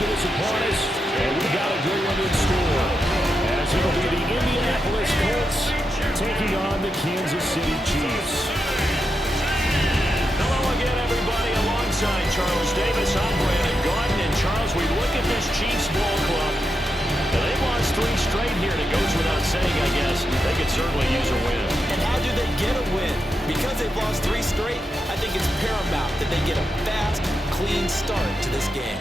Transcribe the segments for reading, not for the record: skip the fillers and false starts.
Exodus upon us, and we got a good one in store. As it'll be the Indianapolis Colts taking on the Kansas City Chiefs. Hello again, everybody. Alongside Charles Davis, I'm Brandon Gaudin. And Charles, we look at this Chiefs ball club. They've lost 3 straight here, and it goes without saying, I guess. They could certainly use a win. And how do they get a win? Because they've lost 3 straight, I think it's paramount that they get a fast, clean start to this game.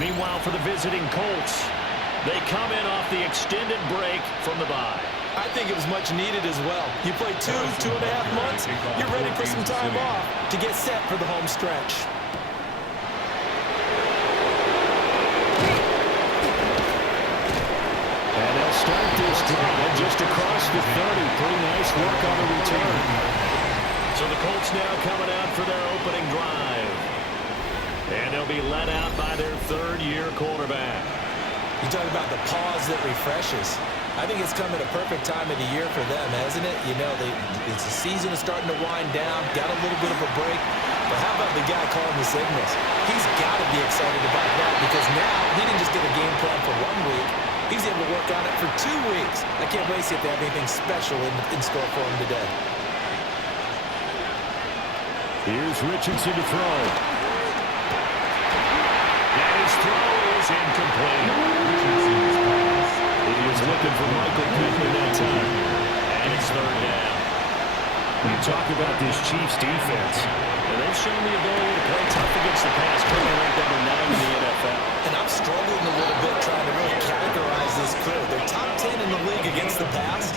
Meanwhile, for the visiting Colts, they come in off the extended break from the bye. I think it was much needed as well. You play 2.5 months, you're ready for some time off to get set for the home stretch. And they'll start this drive just across the 30. Pretty nice work on the return. So the Colts now coming out for their opening drive. And they'll be led out by their third-year quarterback. You talk about the pause that refreshes. I think it's come at a perfect time of the year for them, hasn't it? You know, it's the season is starting to wind down, got a little bit of a break. But how about the guy calling the signals? He's got to be excited about that because now he didn't just get a game plan for 1 week. He's able to work on it for 2 weeks. I can't wait to see if they have anything special in store for him today. Here's Richardson to throw. And his throw is incomplete. He was looking for Michael Pittman that time. And it's third down. You talk about this Chiefs defense. And they've shown the ability to play tough against the pass. Currently ranked number 9 in the NFL. And I'm struggling a little bit trying to really categorize this crew. They're top 10 in the league against the pass,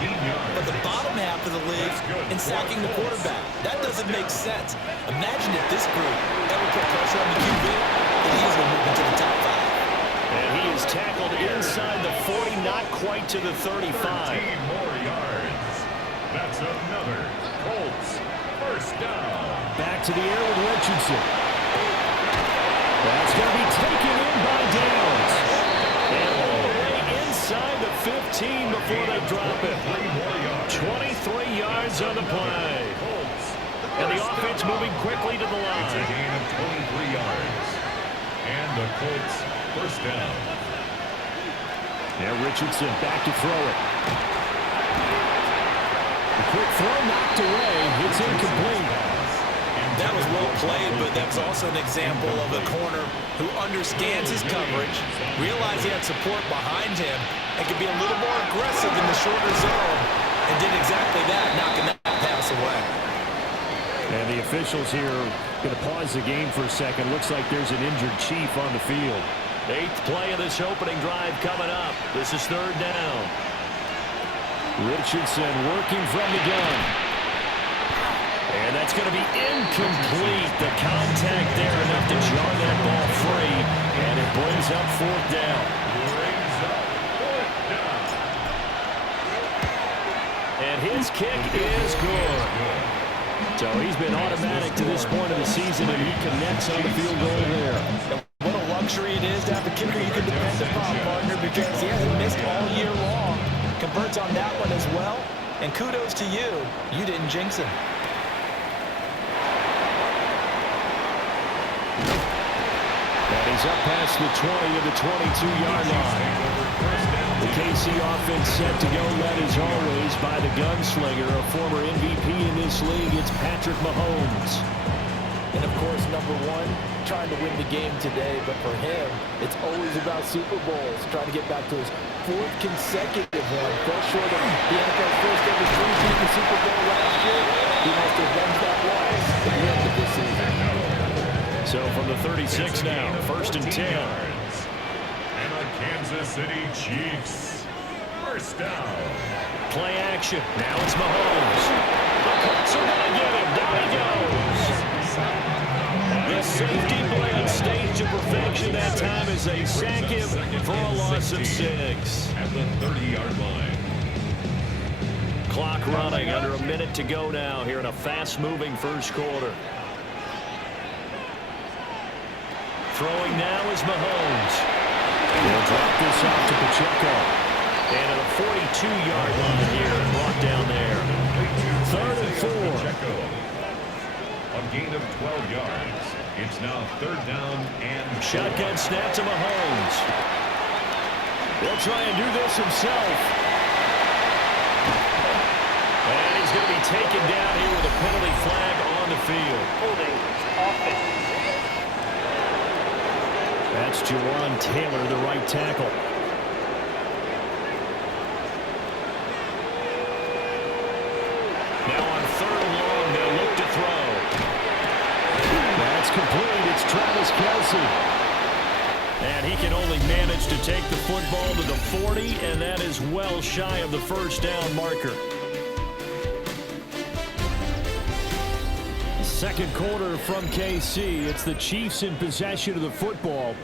but the bottom half of the league in sacking the quarterback. That doesn't make sense. Imagine if this group ever put pressure on the QB, and he's going to move into the top 5. And he is tackled inside the 40, not quite to the 35. 15 more yards. That's another Colts first down. Back to the air with Richardson. That's going to be taken in by Downs. And all the way inside the 15 before they drop it. 23 yards on the play. And the offense moving quickly to the line. It's a gain of 23 yards. And the Colts first down. Now Richardson back to throw it. The quick throw knocked away. It's incomplete. That was well played, but that's also an example of a corner who understands his coverage, realized he had support behind him, and could be a little more aggressive in the shorter zone, and did exactly that, knocking that pass away. And the officials here going to pause the game for a second. Looks like there's an injured Chief on the field. 8th play of this opening drive coming up. This is third down. Richardson working from the gun. And that's going to be incomplete. The contact there enough to jar that ball free. And it brings up fourth down. And his kick is good. So he's been automatic to this point of the season, and he connects on the field goal there. What a luxury it is to have a kicker you can depend upon, partner, because he hasn't missed all year long. Converts on that one as well. And kudos to you. You didn't jinx him. And he's up past the 20 of the 22-yard line. The KC offense set to go, led as always by the gunslinger, a former MVP in this league. It's Patrick Mahomes. And, of course, number 1, trying to win the game today. But for him, it's always about Super Bowls, trying to get back to his 4th consecutive one. Fell short of the NFL's first ever 3-team in Super Bowl last year. He must have avenged that loss at the end of this season. So from the 36 now, first and 10. And the Kansas City Chiefs first down. Play action. Now it's Mahomes. The Colts are going to get him. Down he goes. The safety blend staged to perfection that time as they sack him for a loss of 6. At the 30-yard line. Clock running, under a minute to go now here in a fast-moving first quarter. Throwing now is Mahomes. He'll drop this off to Pacheco. And at a 42-yard line here, brought down there. 3rd and 4. Pacheco. A gain of 12 yards. It's now 3rd down and shotgun snap to Mahomes. He'll try and do this himself. And he's going to be taken down here with a penalty flag on the field. Holding offense. That's Jawan Taylor, the right tackle. Now on 3rd and long, they'll look to throw. That's complete. It's Travis Kelce. And he can only manage to take the football to the 40, and that is well shy of the first down marker. Second quarter from KC. It's the Chiefs in possession of the football,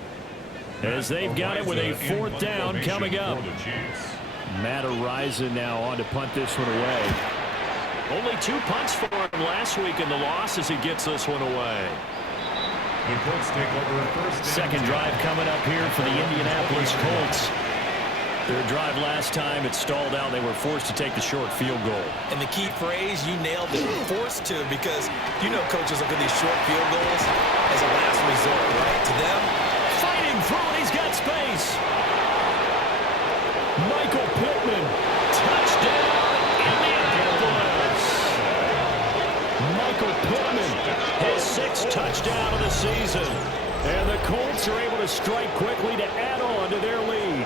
as they've got it with a 4th down coming up. Matt Ariza now on to punt this one away. Only 2 punts for him last week in the loss as he gets this one away. The Colts take over first. Second drive coming up here for the Indianapolis Colts. Their drive last time, it stalled out. They were forced to take the short field goal. And the key phrase, you nailed it, forced to, because you know coaches look at these short field goals as a last resort, right? To them, Fighting through it, he's got space. Michael Pittman. Touchdown, Indianapolis. Michael Pittman. His 6th touchdown of the season. And the Colts are able to strike quickly to add on to their lead.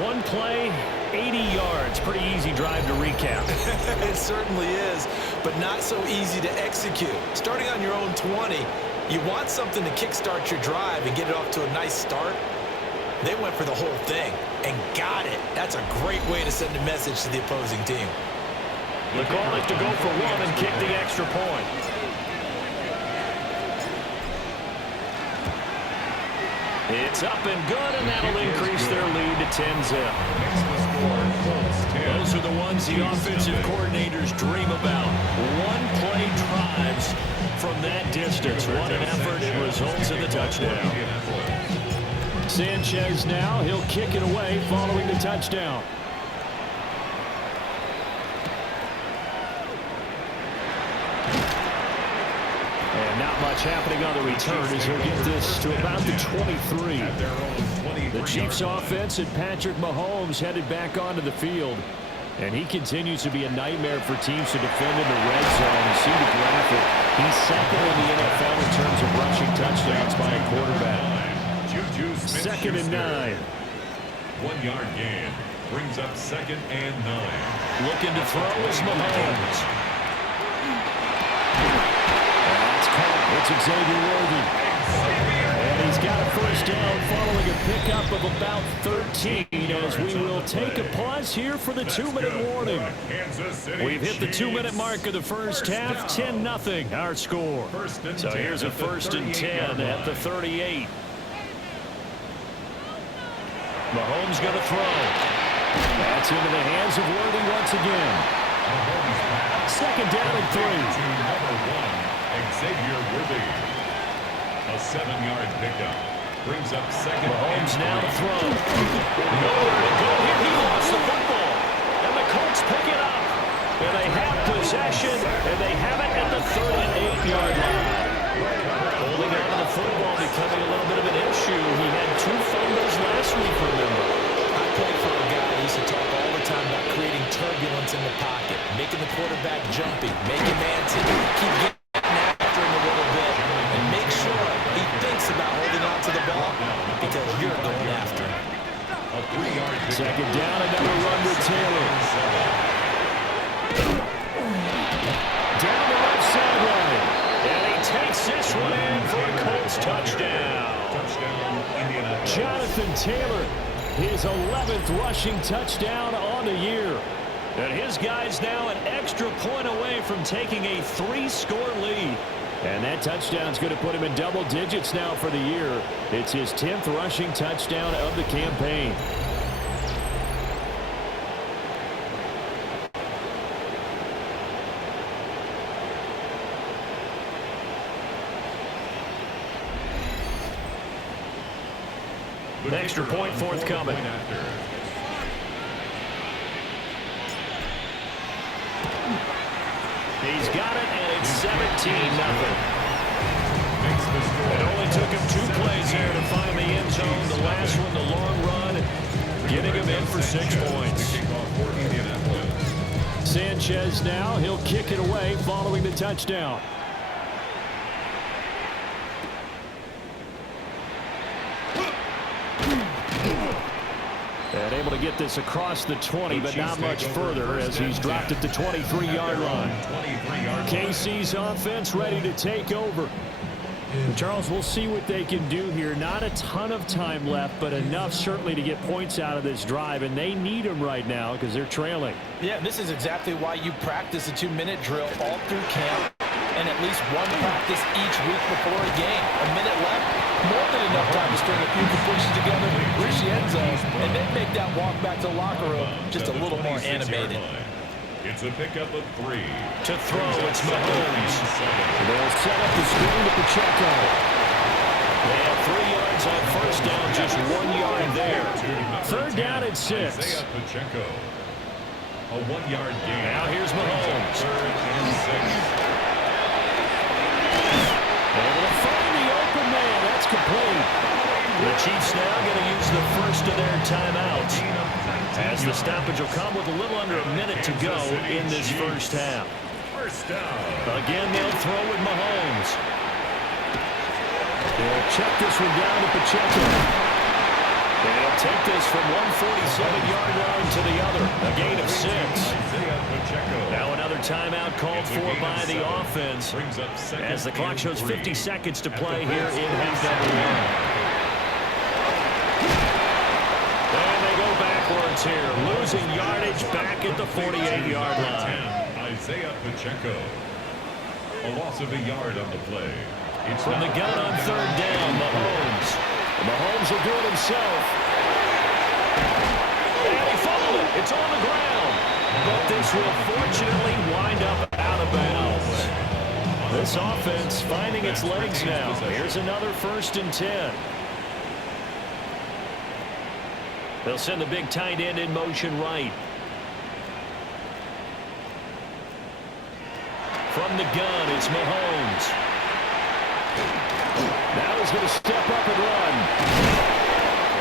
One play, 80 yards. Pretty easy drive to recap. it certainly is, but not so easy to execute. Starting on your own 20, you want something to kickstart your drive and get it off to a nice start. They went for the whole thing and got it. That's a great way to send a message to the opposing team. The call is to go for 1 and kick the extra point. It's up and good, and that'll increase their lead to 10-zip. Those are the ones the offensive coordinators dream about. One-play drives from that distance. What an effort results in the touchdown. Sanchez now, he'll kick it away following the touchdown. And not much happening on the return as he'll get this to about the 23. The Chiefs offense and Patrick Mahomes headed back onto the field. And he continues to be a nightmare for teams to defend in the red zone. You see the graphic. He's second in the NFL in terms of rushing touchdowns by a quarterback. 2nd and 9. 1-yard gain brings up 2nd and 9. Looking to throw is Mahomes. That's caught. It's Xavier Worthy. And he's got a first down following a pickup of about 13 as we will take a pause here for the 2-minute warning. We've hit the 2-minute mark of the first half. 10-0 our score. So here's a 1st and 10 at the 38. Mahomes going to throw. That's into the hands of Worthy once again. 2nd down and 3. Number 1, Xavier Worthy. A 7-yard pickup brings up 2nd. Mahomes now to throw. Nowhere to go here. He lost the football. And the Colts pick it up. And they have possession. And they have it at the 38-yard line. Holding on to the football becoming a little bit of an issue. He had 2 fumbles last week, remember. I played for a guy who used to talk all the time about creating turbulence in the pocket, making the quarterback jumpy, make him antsy, keep getting after him a little bit, and make sure he thinks about holding on to the ball because you're going after him. A 3-yard 2nd down, another run with Taylor. Down the left sideline. And he takes this one in for a Colts touchdown. Jonathan Taylor, his 11th rushing touchdown on the year. And his guy's now an extra point away from taking a 3-score lead. And that touchdown's going to put him in double digits now for the year. It's his 10th rushing touchdown of the campaign. Extra point forthcoming. He's got it, and it's 17-0. It only took him 2 plays there to find the end zone. The last one, the long run, getting him in for 6 points. Sanchez now, he'll kick it away following the touchdown. And able to get this across the 20, but not much further as he's dropped it to 23-yard line. KC's offense ready to take over. Charles, we'll see what they can do here. Not a ton of time left, but enough certainly to get points out of this drive, and they need them right now because they're trailing. Yeah, this is exactly why you practice a 2-minute drill all through camp and at least one practice each week before a game. A minute left, more than enough time to string a few completions together, reach the end zone, and then make that walk back to the locker room just a little more animated. It's a pickup of 3. To throw, it's Mahomes. They'll set up the screen to Pacheco. They have 3 yards on first down, just 1 yard there. Third down at 6. Isaiah Pacheco. A 1-yard gain. Now here's Mahomes. 3rd and 6. Able to find the open man. That's complete. The Chiefs now going to use the first of their timeouts, as the stoppage will come with a little under a minute to go in this first half. First down. Again, they'll throw with Mahomes. They'll check this one down to Pacheco. They'll take this from 147-yard line to the other. A gain of 6. Isaiah Pacheco. Now another timeout called for by the offense, as the clock shows 50 seconds to play here in half number 1. Backwards here, losing yardage back at the 48-yard line. Isaiah Pacheco. A loss of a yard on the play. It's from the gun on 3rd down, Mahomes. Mahomes will do it himself. And he fumbled it. It's on the ground. But this will fortunately wind up out of bounds. This offense finding its legs now. Here's another 1st and 10. They'll send the big tight end in motion right. From the gun, it's Mahomes. Now he's going to step up and run.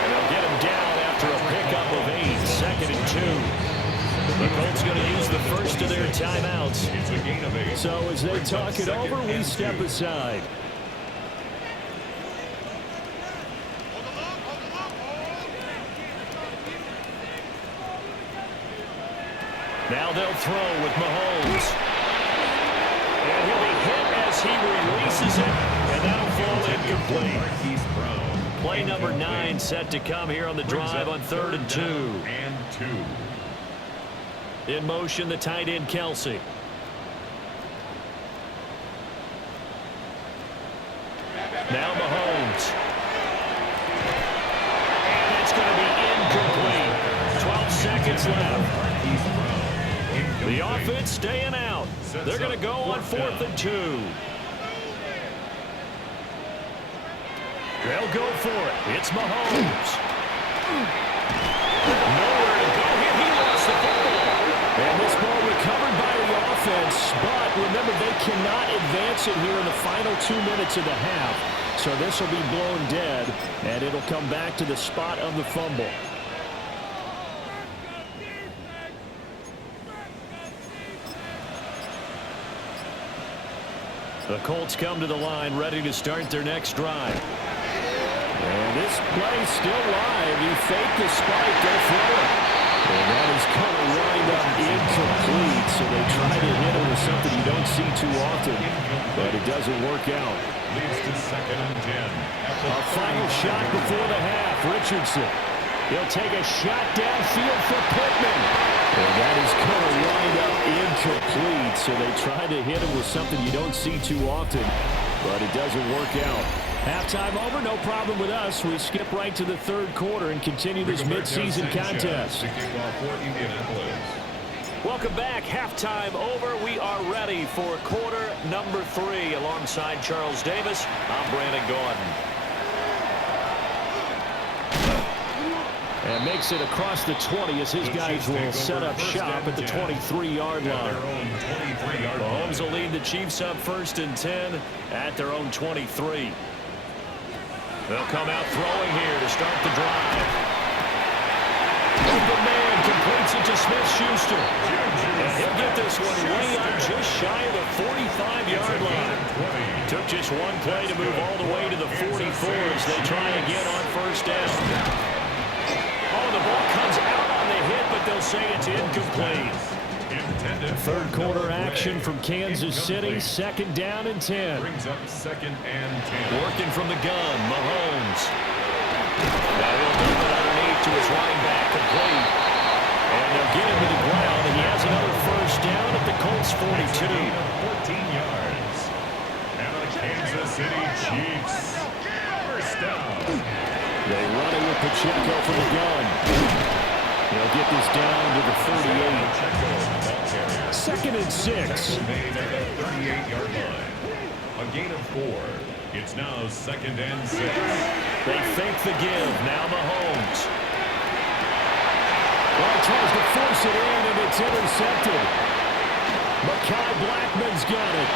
And they'll get him down after a pickup of 8, 2nd and 2. The Colts going to use the first of their timeouts. It's a gain of 8. So as they talk it over, we step aside. Now they'll throw with Mahomes. And he'll be hit as he releases it, and that'll fall incomplete. Play number 9 set to come here on the drive on 3rd and 2. And 2. In motion, the tight end, Kelsey. Now Mahomes. And it's going to be incomplete. 12 seconds left. The offense staying out. They're going to go on 4th and 2. They'll go for it. It's Mahomes. Nowhere to go here. He lost the football. And this ball recovered by the offense. But remember, they cannot advance it here in the final 2 minutes of the half. So this will be blown dead, and it'll come back to the spot of the fumble. The Colts come to the line ready to start their next drive. And this play still live. He faked the spike. Go for it. And that is going to wind up incomplete. So they try to hit him with something you don't see too often. But it doesn't work out. Leads to 2nd and 10. A final shot before the half. Richardson. He'll take a shot downfield for Pittman. And that is going to wind up incomplete. So they try to hit him with something you don't see too often, but it doesn't work out. Halftime over, no problem with us. We skip right to the 3rd quarter and continue this midseason contest. Welcome back. Halftime over. We are ready for quarter number 3. Alongside Charles Davis, I'm Brandon Gordon. And makes it across the 20 as his guys will set up shop at the 23-yard line. Mahomes will lead the Chiefs up 1st and 10 at their own 23. They'll come out throwing here to start the drive. Open man completes it to Smith-Schuster. And he'll get this one way up just shy of the 45-yard line. Took just one play to move all the way to the 44 as they try again on 1st down. Oh, the ball comes out on the hit, but they'll say it's incomplete. Third quarter action from Kansas City. 2nd down and 10. Brings up 2nd and 10. Working from the gun, Mahomes. Now he'll dump it underneath to his running back, complete. And they'll get him to the ground, and he has another 1st down at the Colts 42. 14 yards. And the Kansas City Chiefs. 1st down. They run it with Pacheco from the gun. They'll get this down to the 38. 2nd and 6. Made at the 38-yard line. A gain of 4. It's now 2nd and 6. They fake the give. Now Mahomes. Well, he tries to force it in, and it's intercepted. Mekhi Blackman's got it.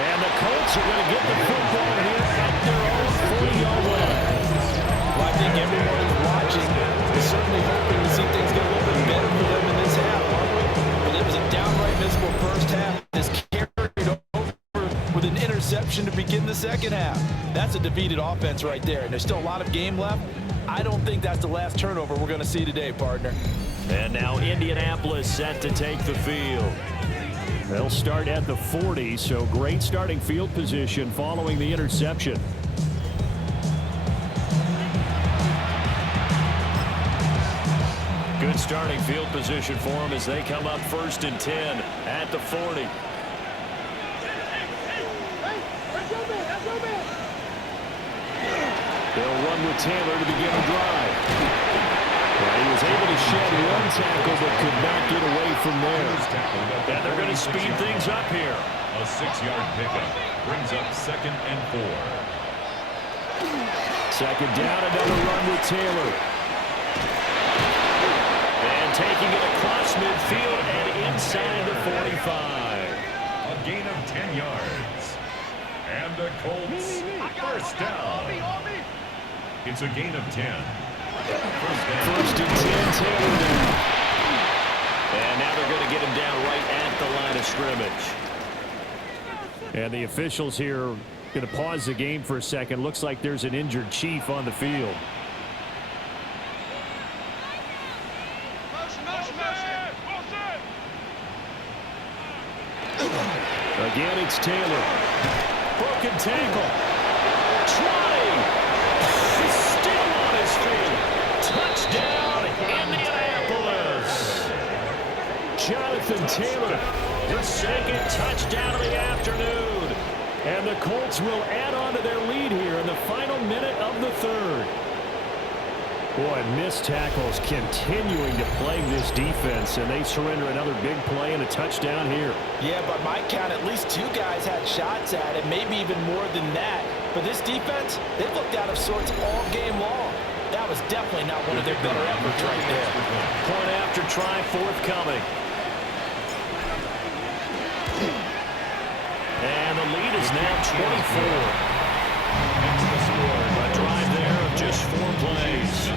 And the Colts are going to get the football here at their own 40-yard line. Well, I think everyone is watching is certainly hoping to see things get a little bit better for them in this half, aren't we? But it was a downright miserable first half. This carried over with an interception to begin the 2nd half. That's a defeated offense right there, and there's still a lot of game left. I don't think that's the last turnover we're going to see today, partner. And now Indianapolis set to take the field. They'll start at the 40, so great starting field position following the interception. Good starting field position for them as they come up 1st and 10 at the 40. They'll run with Taylor to begin the drive. Well, he was able to shed one tackle but could not get away from there. And they're going to speed things up here. A 6-yard pickup brings up 2nd and 4. 2nd down, another run with Taylor. And taking it across midfield and inside the 45. A gain of 10 yards. And the Colts 1st down. It's a gain of 10. 1st and 10, Taylor down. And now they're going to get him down right at the line of scrimmage. And the officials here going to pause the game for a second. Looks like there's an injured Chief on the field. Again, it's Taylor. Broken tackle. Trying. He's still on his feet. Touchdown, Indianapolis. Jonathan Taylor. His 2nd touchdown of the afternoon. And the Colts will add on to their lead here in the final minute of the 3rd. Boy, missed tackles continuing to plague this defense, and they surrender another big play and a touchdown here. Yeah, but my count, at least 2 guys had shots at it, maybe even more than that. But this defense, they've looked out of sorts all game long. That was definitely not one of their better efforts right there. Point after try forthcoming. And the lead is now 24. A drive there of just 4 plays.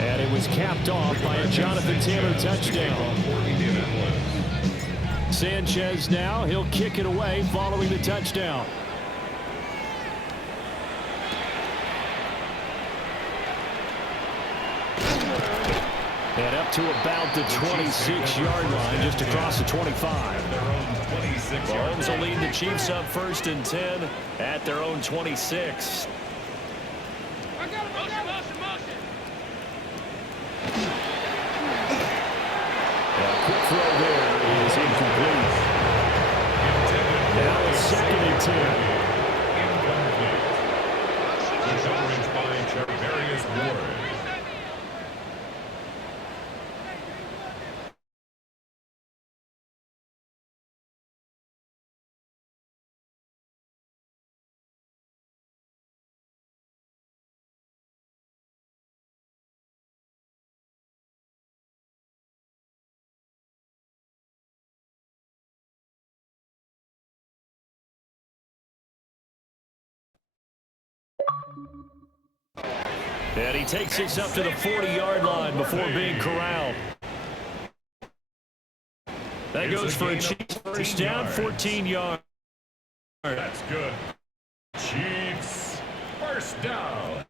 And it was capped off by a Jonathan Taylor touchdown. Sanchez now, he'll kick it away following the touchdown. And up to about the 26-yard line, just across the 25. Mahomes will lead the Chiefs up 1st and 10 at their own 26. A quick throw there is incomplete. Now it's 2nd and 10. Incomplete. The coverage by Charvarius Ward. And he takes this up to the 40-yard line before being corralled. That goes for a Chiefs first down, 14 yards. That's good. Chiefs first down.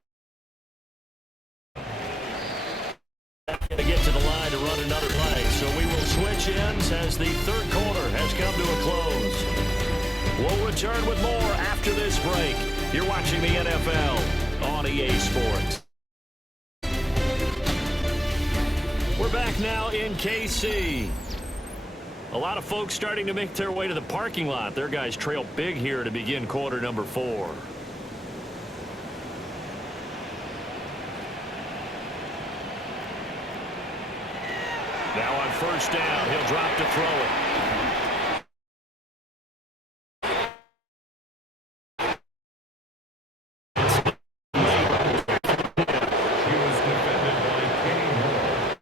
To get to the line to run another play. So we will switch ends as the third quarter has come to a close. We'll return with more after this break. You're watching the NFL on EA Sports. We're back now in KC. A lot of folks starting to make their way to the parking lot. Their guys trail big here to begin quarter number 4. Now on first down, he'll drop to throw it. He was defended by Kenny Moore.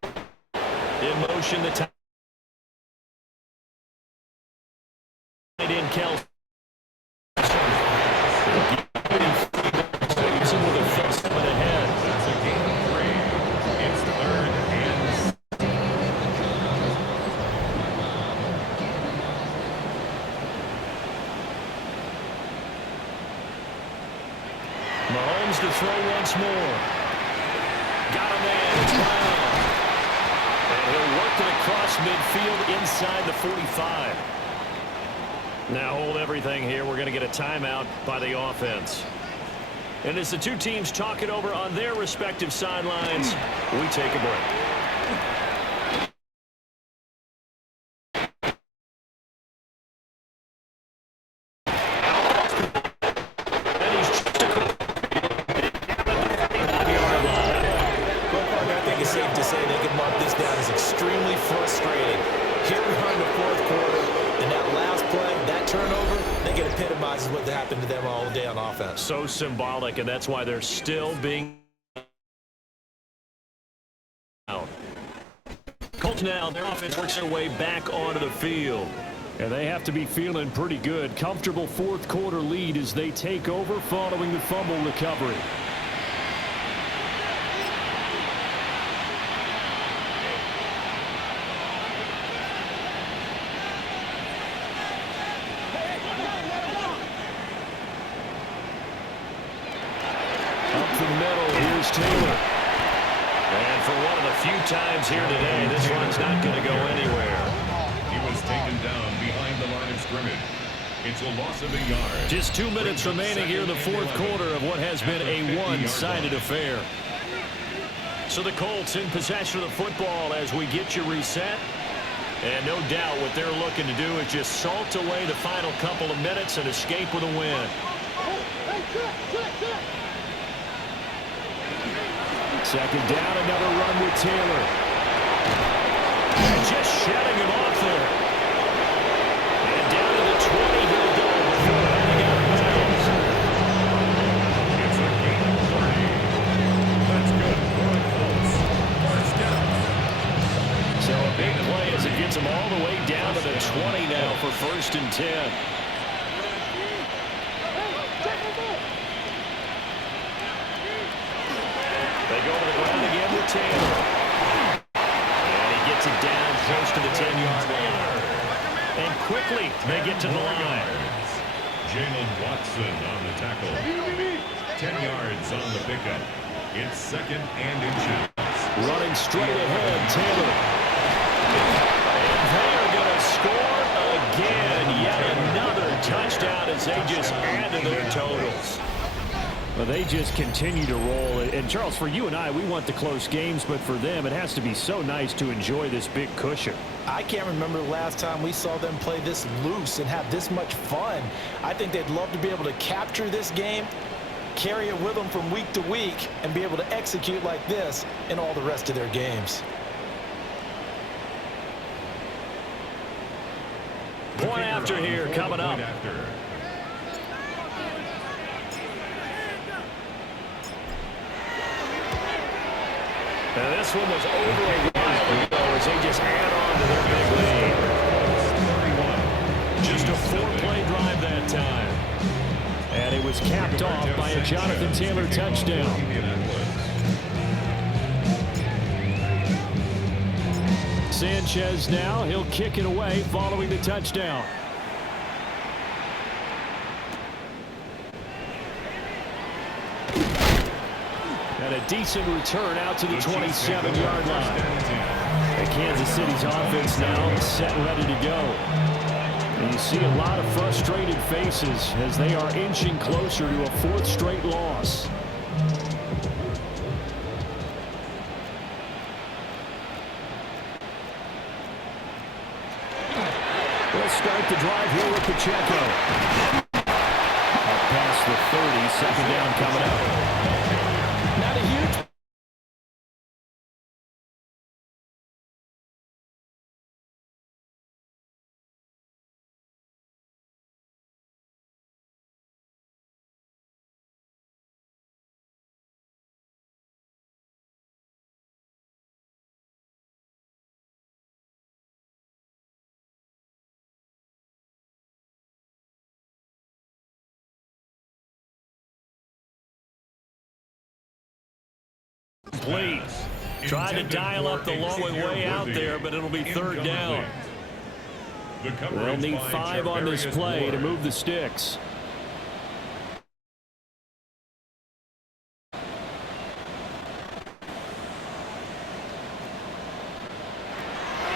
In motion, the tight end Kelce. With a fist with a head. That's a gain of 3. It's third and Mahomes to throw once more. Got him there. It's Brown. And he'll work it across midfield inside the 45. Now hold everything here. We're going to get a timeout by the offense. And as the two teams talk it over on their respective sidelines, we take a break. What happened to them all day on offense. So symbolic, and that's why they're still being out. Colts now, their offense works their way back onto the field. And they have to be feeling pretty good. Comfortable fourth quarter lead as they take over following the fumble recovery. Taylor. And for one of the few times here today, this one's not going to go anywhere. he was taken down behind the line of scrimmage. It's a loss of a yard. Just 2 minutes remaining here in the fourth quarter of what has been a one-sided affair. So the Colts in possession of the football as we get you reset. And no doubt what they're looking to do is just salt away the final couple of minutes and escape with a win. Second down, another run with Taylor. And just shedding him off there. And down to the 20 he'll go before heading out of bounds. It's a gain of 30. That's good for the Colts. First down. So a big play as it gets him all the way down to the 20 now for first and 10. They go to the ground again with Taylor. And he gets it down close to the 10-yard line. And quickly they get to the line. Jalen Watson on the tackle. 10 yards on the pickup. It's second and inches. Running straight ahead, Taylor. And they are going to score again. Yet another touchdown as they just add to their totals. Well, they just continue to roll. And, Charles, for you and I, we want the close games, but for them, it has to be so nice to enjoy this big cushion. I can't remember the last time we saw them play this loose and have this much fun. I think they'd love to be able to capture this game, carry it with them from week to week, and be able to execute like this in all the rest of their games. Point after here coming up. And this one was over a while ago as they just add on to their big lead. Just a 4-play drive that time. And it was capped off by a Jonathan Taylor touchdown. Sanchez now. He'll kick it away following the touchdown. And a decent return out to the 27-yard line. And Kansas City's offense now set and ready to go. And you see a lot of frustrated faces as they are inching closer to a fourth straight loss. They'll start the drive here with Pacheco. Up past the 30, second down coming up. Not a huge... Please. Trying to dial up the long way out there, but it'll be third down. They'll need 5 on this play to move the sticks.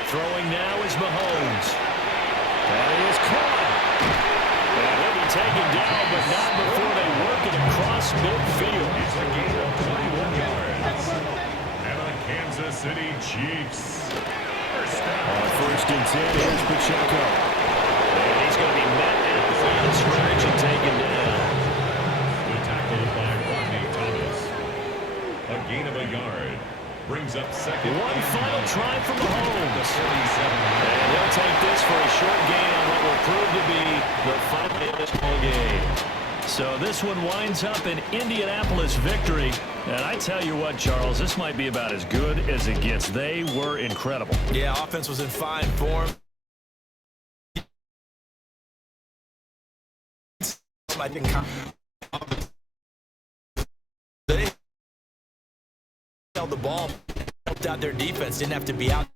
Throwing now is Mahomes. That is caught. And he'll be taken down, but not before they work it across midfield. It's a gain of 21 yards. And the Kansas City Chiefs. First down. First and 10, here's Pacheco. And he's going to be met at the line of scrimmage and taken down. The tackle by Rodney Thomas. A gain of a yard. Brings up second. One final try from Mahomes. And he'll take this for a short gain on what will prove to be the final of this ball game. So this one winds up an Indianapolis victory. And I tell you what, Charles, this might be about as good as it gets. They were incredible. Yeah, offense was in fine form. I think they held the ball, helped out their defense, didn't have to be out.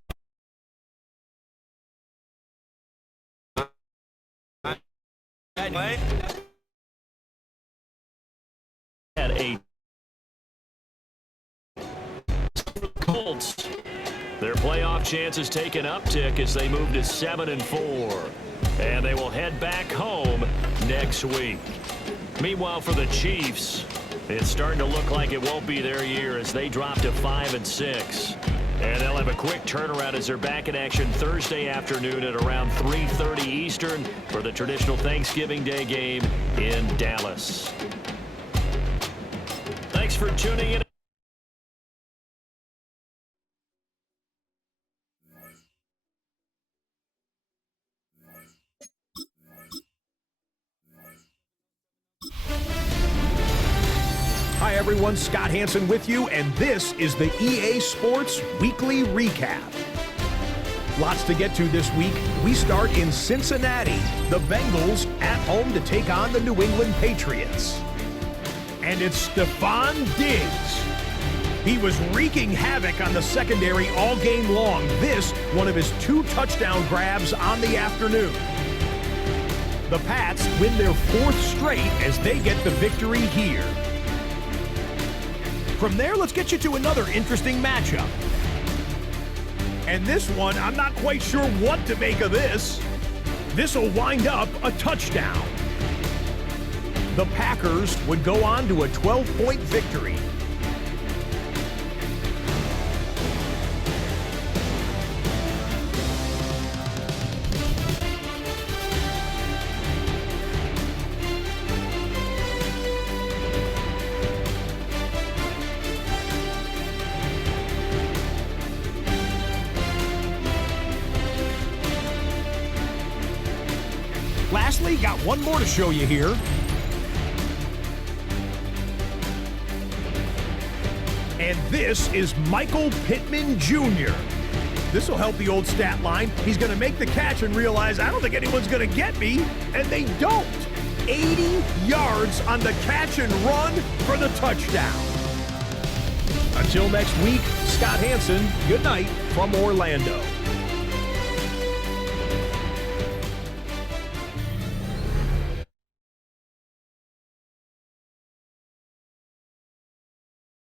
Had a Colts. Their playoff chances take an uptick as they move to 7-4. And they will head back home next week. Meanwhile, for the Chiefs, it's starting to look like it won't be their year as they drop to 5-6. And they'll have a quick turnaround as they're back in action Thursday afternoon at around 3:30 Eastern for the traditional Thanksgiving Day game in Dallas. Thanks for tuning in. Hi everyone, Scott Hansen with you, and this is the EA Sports Weekly Recap. Lots to get to this week. We start in Cincinnati. The Bengals at home to take on the New England Patriots. And it's Stephon Diggs. He was wreaking havoc on the secondary all game long. This, one of his 2 touchdown grabs on the afternoon. The Pats win their 4th straight as they get the victory here. From there, let's get you to another interesting matchup. And this one, I'm not quite sure what to make of this. This will wind up a touchdown. The Packers would go on to a 12-point victory. Lastly, got one more to show you here. And this is Michael Pittman Jr. This will help the old stat line. He's going to make the catch and realize, I don't think anyone's going to get me. And they don't. 80 yards on the catch and run for the touchdown. Until next week, Scott Hansen, good night from Orlando.